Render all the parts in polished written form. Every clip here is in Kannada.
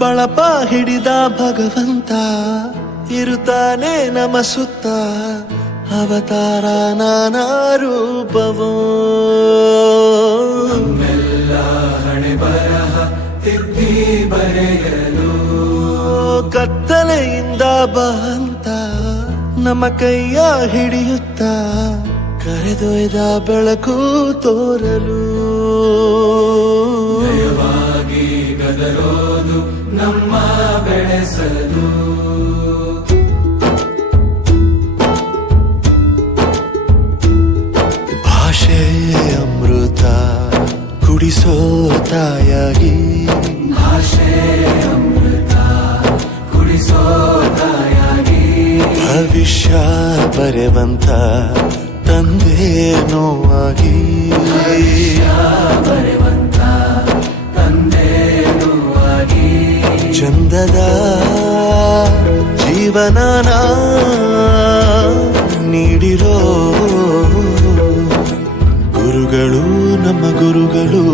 ಬಳಪ ಹಿಡಿದ ಭಗವಂತ ಇರುತ್ತಾನೆ ನಮ ಸುತ್ತ ಅವತಾರ ನಾನಾ ರೂಪವೋ ನಮ್ಮೆಲ್ಲ ಹಣೆ ಬರಹ ತಿದ್ದಿ ಬರೆಯಲು ಕತ್ತಲೆಯಿಂದ ಬಂತ ನಮ್ಮ ಕೈಯ ಹಿಡಿಯುತ್ತ ಕರೆದೊಯ್ದ ಬೆಳಕು ತೋರಲು ದಯವಾಗಿ ಗದರೋದು ನಮ್ಮ ಬೆಳೆಸಲು ಭಾಷೆ ಅಮೃತ ಕುಡಿಸೋ ತಾಯಾಗಿ ಭಾಷೆ ಅಮೃತ ಕುಡಿಸೋ ತಾಯಾಗಿ ಭವಿಷ್ಯ ಬರೆವಂತ ತಂದೆ ನೋವಾಗಿ ಬರೆವಂತ ತಂದೆನುವಾಗಿ ಚಂದದ ಜೀವನನ ನೀಡಿರೋ ಗುರುಗಳು ನಮ್ಮ ಗುರುಗಳು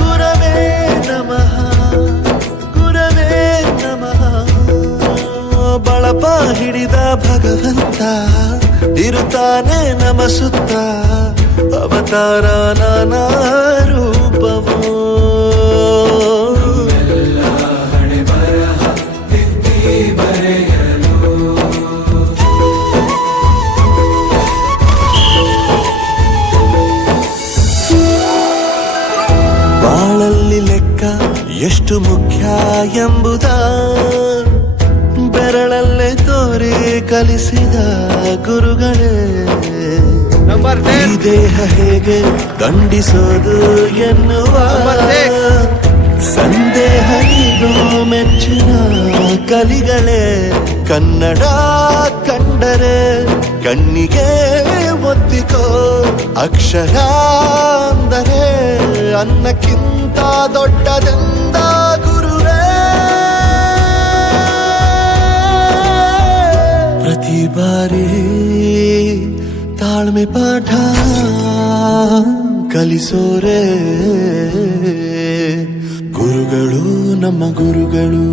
ಗುರವೇ ನಮಃ ಗುರವೇ ನಮಃ ಬಳಪ ಹಿಡಿದ ಭಗವಂತ ಇರುತ್ತಾನೆ ನಮ ಸುತ್ತ ಅವತಾರ ನಾನಾ ರೂಪವೋ ಎಲ್ಲ ಹಣೆ ಬರಹ ತಿದ್ದಿ ಬರೆಯಲು ಬಾಳಲ್ಲಿ ಲೆಕ್ಕ ಎಷ್ಟು ಮುಖ್ಯ ಎಂಬುದ ಬೆರಳಲ್ಲೇ ತೋರಿ ಕಲಿಸಿದ ಗುರುಗಳೇ ಈ ದೇಹ ಹೇಗೆ ದಂಡಿಸೋದು ಎನ್ನುವ ಸಂದೇಹ ಇದು ಮೆಚ್ಚಿನ ಕಲಿಗಳೇ ಕನ್ನಡ ಕಂಡರೆ ಕಣ್ಣಿಗೆ ಒತ್ತಿಕೋ ಅಕ್ಷರ ಅಂದರೆ ಅನ್ನಕ್ಕಿಂತ ದೊಡ್ಡದೆಂದ ಗುರುವೇ ಪ್ರತಿ ಬಾರಿ ತಾಳ್ಮೆ ಪಾಠ ಕಲಿಸೋರೆ ಗುರುಗಳು ನಮ್ಮ ಗುರುಗಳು